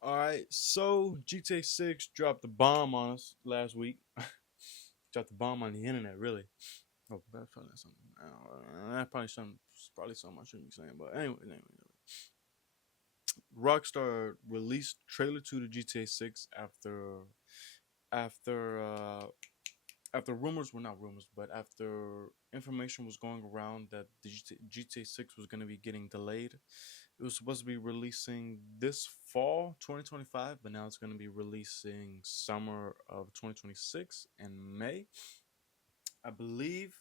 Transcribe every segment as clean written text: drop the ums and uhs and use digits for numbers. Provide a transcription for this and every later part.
All right, so GTA 6 dropped the bomb on us last week. Dropped the bomb on the internet, really. Oh, that's probably not something. That's probably something I shouldn't be saying. But anyway. Rockstar released trailer to the GTA 6 after after rumors were not rumors, but after information was going around that the GTA 6 was going to be getting delayed. It was supposed to be releasing this fall 2025, but now it's going to be releasing summer of 2026 in May. I believe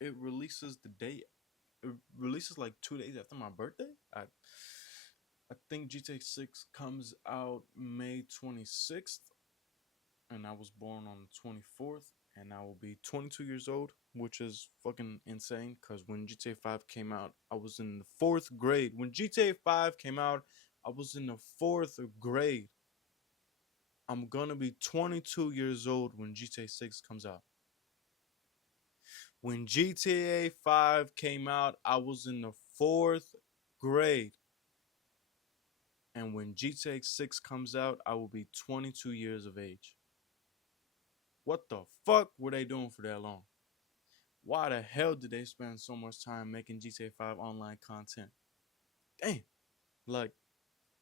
it releases like 2 days after my birthday. I think GTA 6 comes out May 26th, and I was born on the 24th, and I will be 22 years old, which is fucking insane. Because when GTA 5 came out, I was in the fourth grade. When GTA 5 came out, I was in the fourth grade. I'm gonna be 22 years old when GTA 6 comes out. When GTA 5 came out, I was in the fourth grade. And when GTA 6 comes out, I will be 22 years of age. What the fuck were they doing for that long? Why the hell did they spend so much time making GTA 5 online content? Damn. Like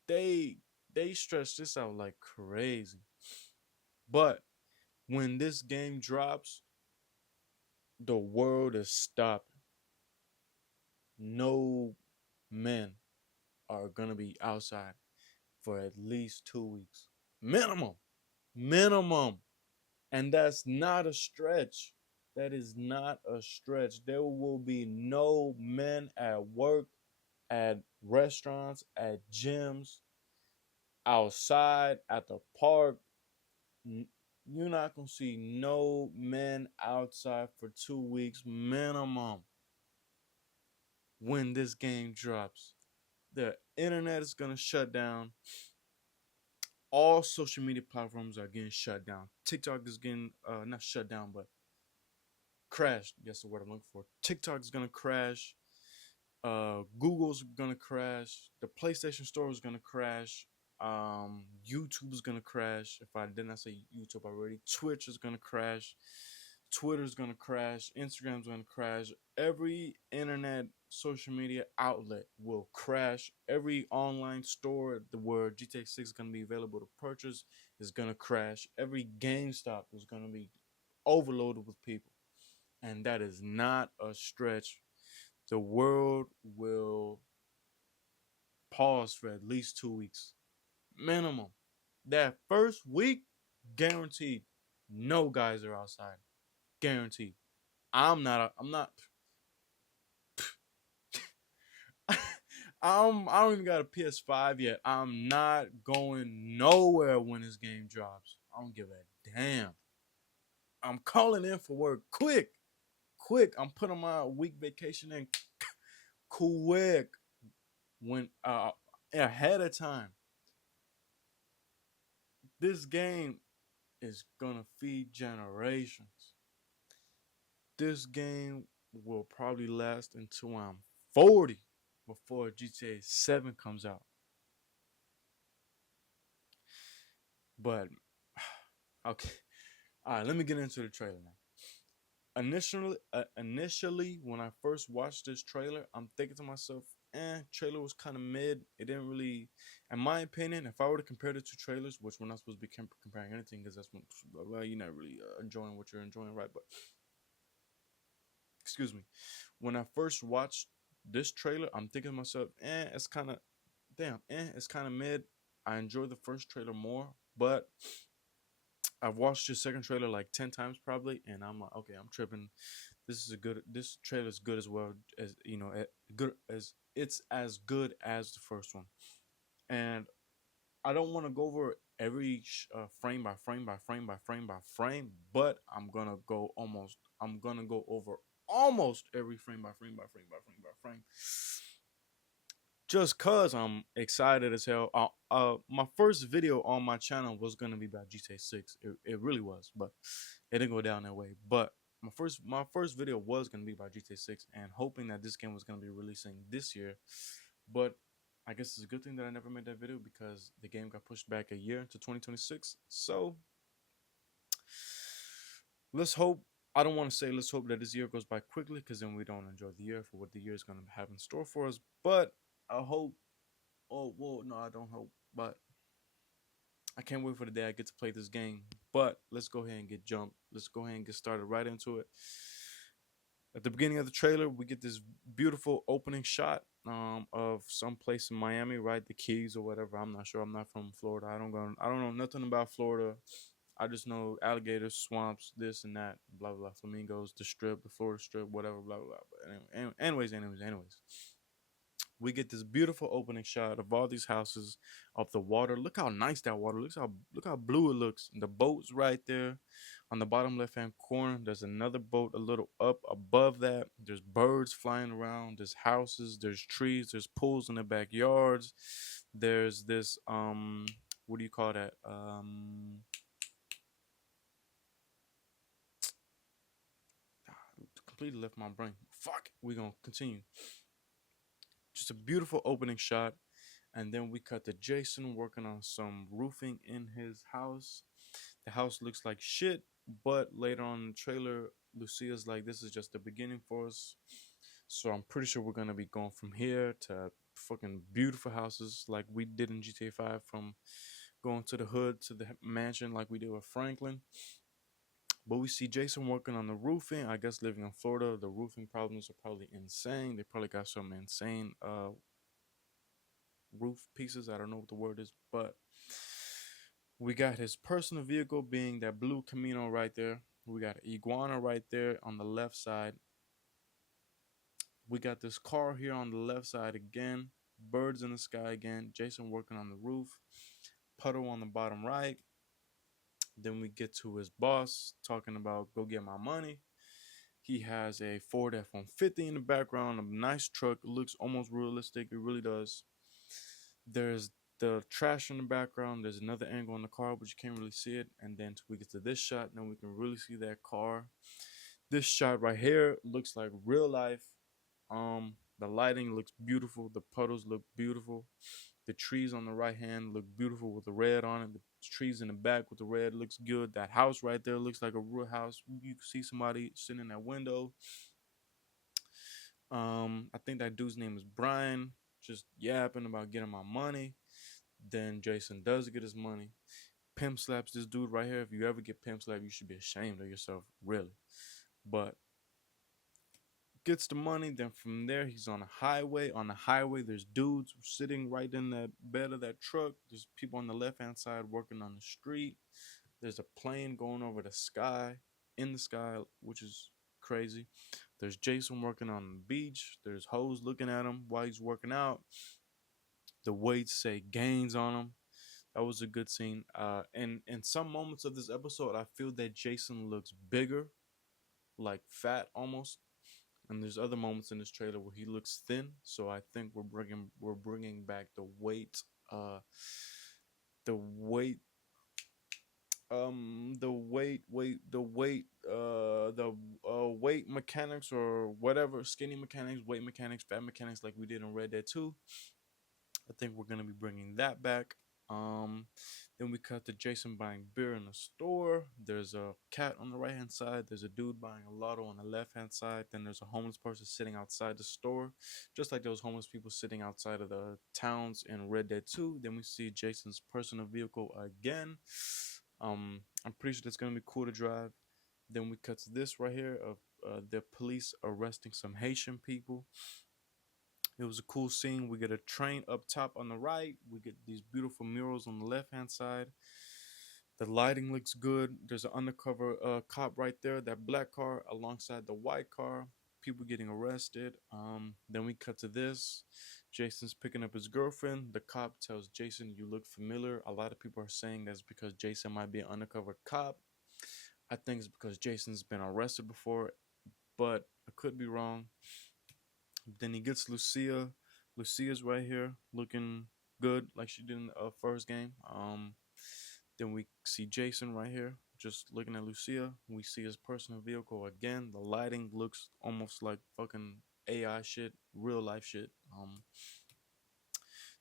they they stretched this out like crazy. But when this game drops, the world is stopping. No men are gonna be outside for at least 2 weeks. Minimum. Minimum. And that's not a stretch. That is not a stretch. There will be no men at work, at restaurants, at gyms, outside, at the park. You're not going to see no men outside for 2 weeks minimum when this game drops. The internet is going to shut down. All social media platforms are getting shut down. TikTok is getting, not shut down, but crashed. That's the word I'm looking for. TikTok is going to crash. Google's gonna crash. The PlayStation Store is gonna crash. YouTube is gonna crash. If I did not say YouTube already, Twitch is gonna crash. Twitter's gonna crash. Instagram's gonna crash. Every internet social media outlet will crash. Every online store where GTA 6 is gonna be available to purchase is gonna crash. Every GameStop is gonna be overloaded with people, and that is not a stretch. The world will pause for at least 2 weeks minimum. That first week, guaranteed, no guys are outside. Guaranteed. I'm not. I don't even got a PS5 yet. I'm not going nowhere when this game drops. I don't give a damn. I'm calling in for work quick, quick. I'm putting my week vacation in quick when ahead of time. This game is gonna feed generations. This game will probably last until I'm 40 before GTA 7 comes out. But okay, all right. Let me get into the trailer now. Initially, when I first watched this trailer, I'm thinking to myself, trailer was kind of mid. It didn't really, in my opinion, if I were to compare the two trailers, which we're not supposed to be comparing anything because that's when, well, you're not really enjoying what you're enjoying, right? But excuse me, when I first watched this trailer, I'm thinking to myself, it's kind of, it's kind of mid. I enjoyed the first trailer more, but I've watched the second trailer like 10 times probably, and I'm like, okay, I'm tripping. This trailer is good as well as good as it's as good as the first one, and I don't want to go over every frame by frame by frame by frame by frame, but I'm gonna go over almost every frame by frame by frame by frame by frame, just cause I'm excited as hell. My first video on my channel was gonna be about GTA 6. It really was, but it didn't go down that way. But my first video was gonna be about GTA 6, and hoping that this game was gonna be releasing this year, but I guess it's a good thing that I never made that video because the game got pushed back a year to 2026. So let's hope. I don't want to say let's hope that this year goes by quickly because then we don't enjoy the year for what the year is going to have in store for us. But I hope. Oh well, no, I don't hope. But I can't wait for the day I get to play this game. But let's go ahead and get jumped. Let's go ahead and get started right into it. At the beginning of the trailer, we get this beautiful opening shot of some place in Miami, right? The Keys or whatever. I'm not sure. I'm not from Florida. I don't know nothing about Florida. I just know alligators, swamps, this and that, blah blah, flamingos, the strip, the Florida strip, whatever, blah blah. But anyways, we get this beautiful opening shot of all these houses, of the water. Look how nice that water looks. Look how blue it looks. And the boat's right there on the bottom left hand corner. There's another boat a little up above that. There's birds flying around. There's houses. There's trees. There's pools in the backyards. There's this what do you call that? Completely left my brain. Fuck. We're gonna continue. Just a beautiful opening shot. And then we cut to Jason working on some roofing in his house. The house looks like shit, but later on in the trailer, Lucia's like, this is just the beginning for us. So I'm pretty sure we're gonna be going from here to fucking beautiful houses like we did in GTA 5, from going to the hood to the mansion like we did with Franklin. But we see Jason working on the roofing. I guess living in Florida, the roofing problems are probably insane. They probably got some insane roof pieces. I don't know what the word is, but we got his personal vehicle being that blue Camino right there. We got an iguana right there on the left side. We got this car here on the left side again. Birds in the sky again. Jason working on the roof. Puddle on the bottom right. Then we get to his boss talking about go get my money. He has a Ford F-150 in the background, a nice truck. It looks almost realistic. It really does. There's the trash in the background. There's another angle on the car, but you can't really see it. And then we get to this shot, then we can really see that car. This shot right here looks like real life. The lighting looks beautiful. The puddles look beautiful. The trees on the right hand look beautiful with the red on it. The trees in the back with the red looks good. That house right there looks like a real house. You can see somebody sitting in that window. I think that dude's name is Brian, just yapping about getting my money. Then Jason does get his money. Pimp slaps this dude right here. If you ever get pimp slapped, you should be ashamed of yourself, really. But gets the money. Then from there, he's on a highway. On the highway, there's dudes sitting right in the bed of that truck. There's people on the left-hand side working on the street. There's a plane going over the sky, in the sky, which is crazy. There's Jason working on the beach. There's hoes looking at him while he's working out. The weights say gains on him. That was a good scene. And in some moments of this episode, I feel that Jason looks bigger, like fat almost. And there's other moments in this trailer where he looks thin. So I think we're bringing back the weight weight mechanics or whatever, skinny mechanics, weight mechanics, fat mechanics, like we did in Red Dead 2. I think we're gonna be bringing that back. Um, then we cut to Jason buying beer in the store. There's a cat on the right hand side. There's a dude buying a lotto on the left hand side. Then there's a homeless person sitting outside the store, just like those homeless people sitting outside of the towns in Red Dead 2. Then we see Jason's personal vehicle again. I'm pretty sure that's gonna be cool to drive. Then we cut to this right here of the police arresting some Haitian people. It was a cool scene. We get a train up top on the right. We get these beautiful murals on the left hand side. The lighting looks good. There's an undercover cop right there, that black car alongside the white car. People getting arrested. Then we cut to this. Jason's picking up his girlfriend. The cop tells Jason, "You look familiar." A lot of people are saying that's because Jason might be an undercover cop. I think it's because Jason's been arrested before, but I could be wrong. Then he gets Lucia. Lucia's right here looking good like she did in the first game. Then we see Jason right here just looking at Lucia. We see his personal vehicle again. The lighting looks almost like fucking AI shit, real life shit.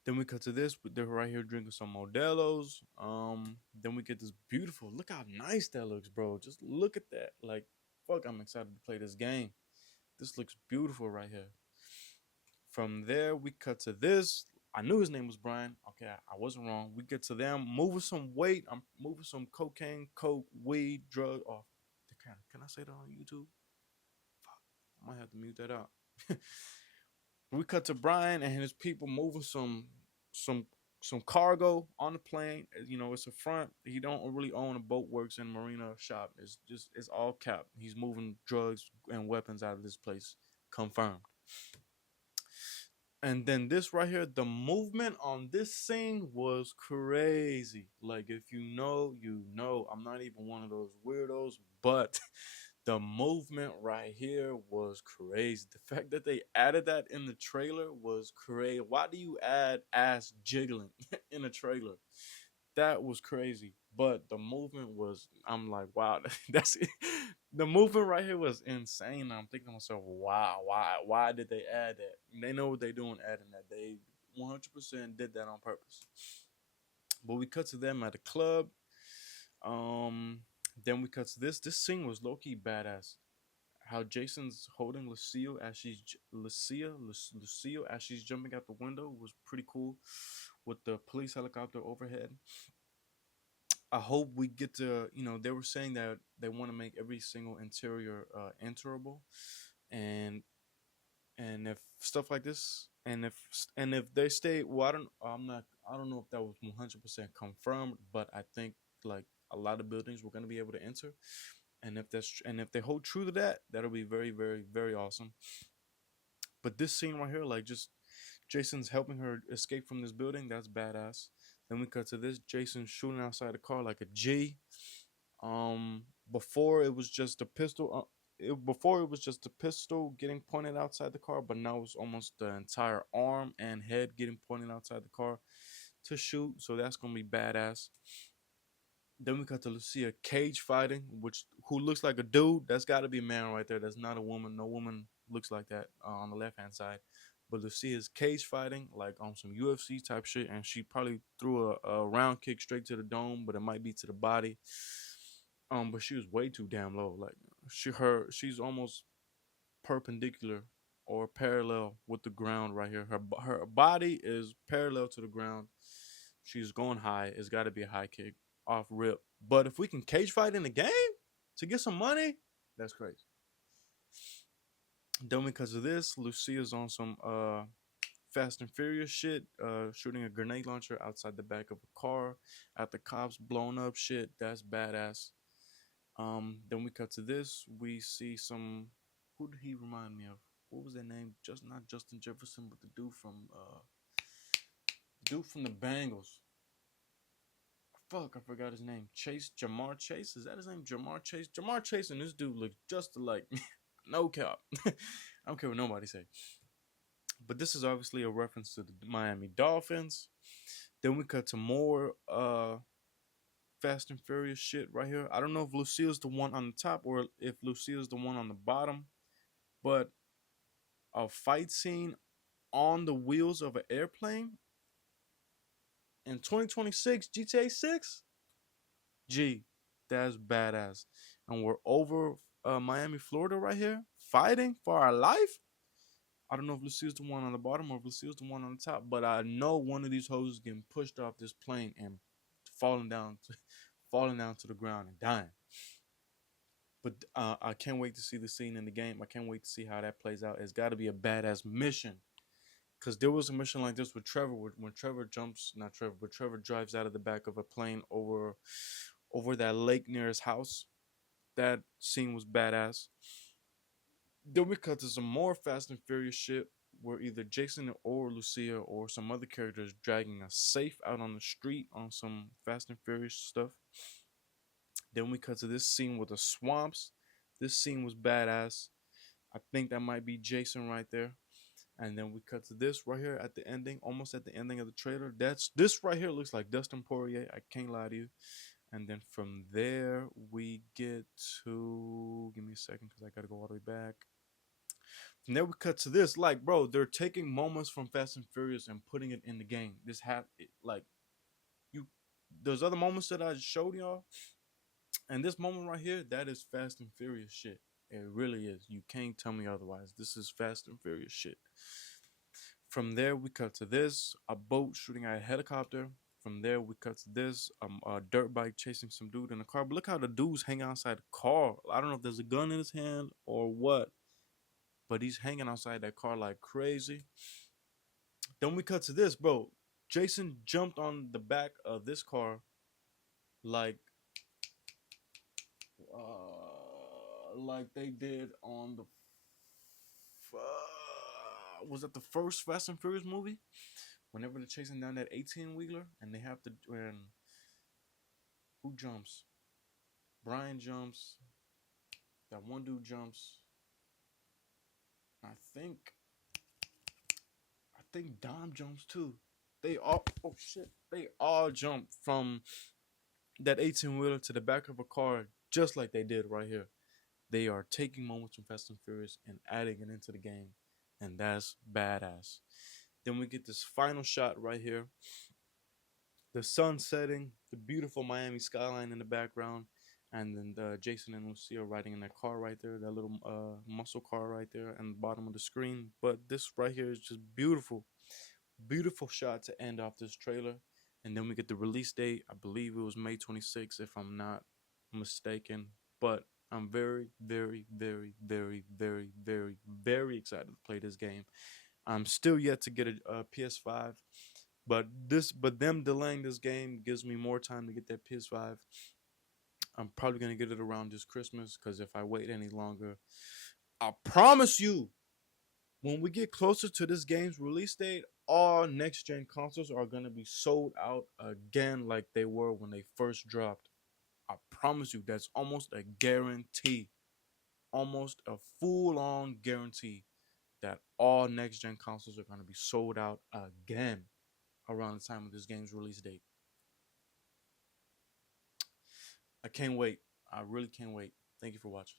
Then we cut to this. They're right here drinking some Modelo's. Then we get this beautiful. Look how nice that looks, bro. Just look at that. Like, fuck, I'm excited to play this game. This looks beautiful right here. From there, we cut to this. I knew his name was Brian. Okay, I wasn't wrong. We get to them moving some weight. I'm moving some cocaine, coke, weed, drug. Oh, can I say that on YouTube? Fuck, I might have to mute that out. We cut to Brian and his people moving some some cargo on the plane. You know, it's a front. He don't really own a boat. Works in marina shop. It's all cap. He's moving drugs and weapons out of this place. Confirmed. And then this right here, the movement on this scene was crazy. Like, if you know, you know. I'm not even one of those weirdos, but the movement right here was crazy. The fact that they added that in the trailer was crazy. Why do you add ass jiggling in a trailer? That was crazy. But the movement was, I'm like, wow, that's it. The movement right here was insane. I'm thinking to myself, wow, why did they add that? They know what they're doing adding that. They 100% did that on purpose. But we cut to them at a club. Um, then we cut to this. This scene was low key badass. How Jason's holding Lucille as Lucille as she's jumping out the window was pretty cool, with the police helicopter overhead. I hope we get to, they were saying that they want to make every single interior enterable, and if stuff like this, and if they stay, well, I don't know if that was 100% confirmed, but I think like a lot of buildings we're gonna be able to enter, and if they hold true to that, that'll be very, very, very awesome. But this scene right here, like, just Jason's helping her escape from this building, that's badass. Then we cut to this, Jason shooting outside the car like a G. Before it was just a pistol. Before it was just a pistol getting pointed outside the car, but now it's almost the entire arm and head getting pointed outside the car to shoot. So that's gonna be badass. Then we cut to Lucia cage fighting, which who looks like a dude. That's got to be a man right there. That's not a woman. No woman looks like that on the left hand side. But Lucia's cage fighting, like on some UFC type shit, and she probably threw a round kick straight to the dome, but it might be to the body. But she was way too damn low. Like she's almost perpendicular or parallel with the ground right here. Her body is parallel to the ground. She's going high. It's got to be a high kick off rip. But if we can cage fight in the game to get some money, that's crazy. Then because of this, Lucia's on some Fast and Furious shit, shooting a grenade launcher outside the back of a car at the cops, blown up shit. That's badass. Then we cut to this. We see some. Who did he remind me of? What was their name? Just not Justin Jefferson, but the dude from the Bengals. Fuck, I forgot his name. Jamar Chase. Is that his name? Jamar Chase. Jamar Chase and this dude look just alike. No cap. I don't care what nobody say. But this is obviously a reference to the Miami Dolphins. Then we cut to more Fast and Furious shit right here. I don't know if Lucille's the one on the top or if Lucille's the one on the bottom, but a fight scene on the wheels of an airplane in 2026 GTA 6. Gee, that's badass. And we're over Miami, Florida right here, fighting for our life. I don't know if Lucille's the one on the bottom or if Lucille's the one on the top, but I know one of these hoes is getting pushed off this plane and falling down falling down to the ground and dying. But I can't wait to see the scene in the game. I can't wait to see how that plays out. It's got to be a badass mission. Because there was a mission like this with Trevor, when Trevor jumps, not Trevor, but Trevor drives out of the back of a plane over that lake near his house. That scene was badass. Then we cut to some more Fast and Furious shit where either Jason or Lucia or some other characters dragging a safe out on the street on some Fast and Furious stuff. Then we cut to this scene with the swamps. This scene was badass. I think that might be Jason right there. And then we cut to this right here at the ending, almost at the ending of the trailer. This right here looks like Dustin Poirier. I can't lie to you. And then from there we get to, give me a second because I gotta go all the way back. And then we cut to this, like, bro, they're taking moments from Fast and Furious and putting it in the game. Like, you, there's other moments that I showed y'all, and this moment right here, that is Fast and Furious shit. It really is. You can't tell me otherwise. This is Fast and Furious shit. From there, we cut to this, a boat shooting at a helicopter. From there, we cut to this, a dirt bike chasing some dude in a car. But look how the dude's hanging outside the car. I don't know if there's a gun in his hand or what, but he's hanging outside that car like crazy. Then we cut to this, bro. Jason jumped on the back of this car like like they did on the was that the first Fast and Furious movie? Whenever they're chasing down that 18 wheeler and they have to, when who jumps? Brian jumps. That one dude jumps. I think Dom jumps too. They all, oh shit, they all jump from that 18 wheeler to the back of a car just like they did right here. They are taking moments from Fast and Furious and adding it into the game, and that's badass. Then we get this final shot right here. The sun setting, the beautiful Miami skyline in the background, and then Jason and Lucia riding in that car right there, that little muscle car right there, and the bottom of the screen. But this right here is just beautiful, beautiful shot to end off this trailer. And then we get the release date. I believe it was May 26th, if I'm not mistaken. But I'm very, very, very, very, very, very, very excited to play this game. I'm still yet to get a PS5, but them delaying this game gives me more time to get that PS5. I'm probably gonna get it around this Christmas because if I wait any longer, I promise you, when we get closer to this game's release date, all next gen consoles are gonna be sold out again like they were when they first dropped. I promise you, that's almost a guarantee, almost a full on guarantee that all next gen consoles are gonna be sold out again around the time of this game's release date. I can't wait. I really can't wait. Thank you for watching.